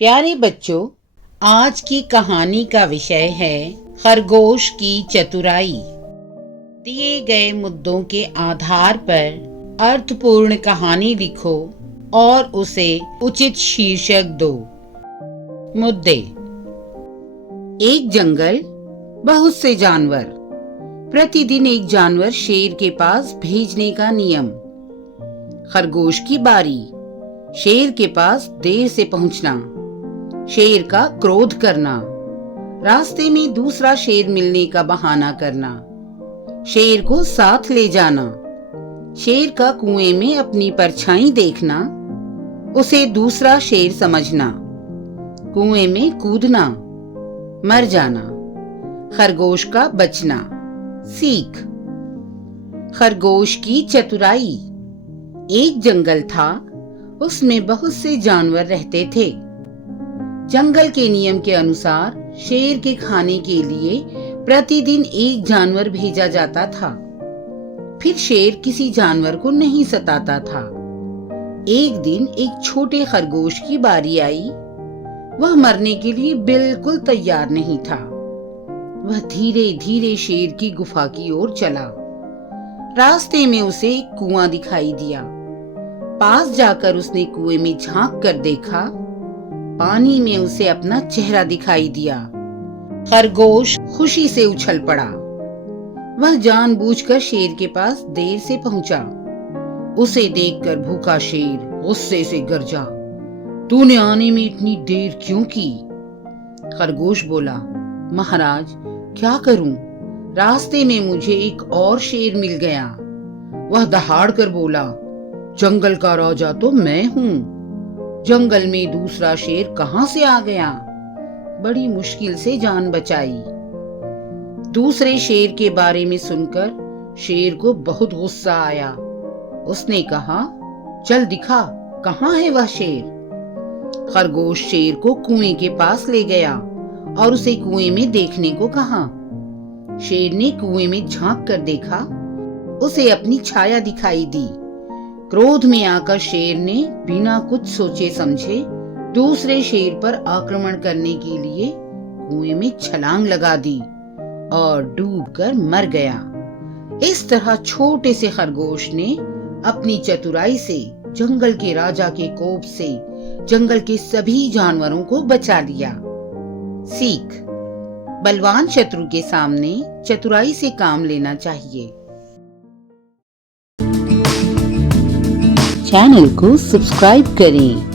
प्यारे बच्चों, आज की कहानी का विषय है खरगोश की चतुराई। दिए गए मुद्दों के आधार पर अर्थपूर्ण कहानी लिखो और उसे उचित शीर्षक दो। मुद्दे: एक जंगल, बहुत से जानवर। प्रतिदिन एक जानवर शेर के पास भेजने का नियम। खरगोश की बारी। शेर के पास देर से पहुंचना, शेर का क्रोध करना, रास्ते में दूसरा शेर मिलने का बहाना करना, शेर को साथ ले जाना, शेर का कुएं में अपनी परछाई देखना, उसे दूसरा शेर समझना, कुएं में कूदना, मर जाना, खरगोश का बचना। सीख: खरगोश की चतुराई। एक जंगल था, उसमें बहुत से जानवर रहते थे। जंगल के नियम के अनुसार शेर के खाने के लिए प्रतिदिन एक जानवर भेजा जाता था। फिर शेर किसी जानवर को नहीं सताता था। एक दिन एक छोटे खरगोश की बारी आई। वह मरने के लिए बिल्कुल तैयार नहीं था। वह धीरे धीरे शेर की गुफा की ओर चला। रास्ते में उसे एक कुआं दिखाई दिया। पास जाकर उसने कुएं में झांक कर देखा। पानी में उसे अपना चेहरा दिखाई दिया। खरगोश खुशी से उछल पड़ा। वह जानबूझकर शेर के पास देर से पहुंचा। उसे देखकर भूखा शेर गुस्से से गरजा, तूने आने में इतनी देर क्यों की? खरगोश बोला, महाराज, क्या करूं? रास्ते में मुझे एक और शेर मिल गया। वह दहाड़ कर बोला, जंगल का राजा तो मैं हूं। जंगल में दूसरा शेर कहां से आ गया? बड़ी मुश्किल से जान बचाई। दूसरे शेर के बारे में सुनकर शेर को बहुत गुस्सा आया। उसने कहा, चल दिखा, कहां है वह शेर? खरगोश शेर को कुएं के पास ले गया और उसे कुएं में देखने को कहा। शेर ने कुएं में झांक कर देखा। उसे अपनी छाया दिखाई दी। क्रोध में आकर शेर ने बिना कुछ सोचे समझे दूसरे शेर पर आक्रमण करने के लिए कुएं में छलांग लगा दी और डूबकर मर गया। इस तरह छोटे से खरगोश ने अपनी चतुराई से जंगल के राजा के कोप से जंगल के सभी जानवरों को बचा लिया। सीख: बलवान शत्रु के सामने चतुराई से काम लेना चाहिए। चैनल को सब्सक्राइब करें।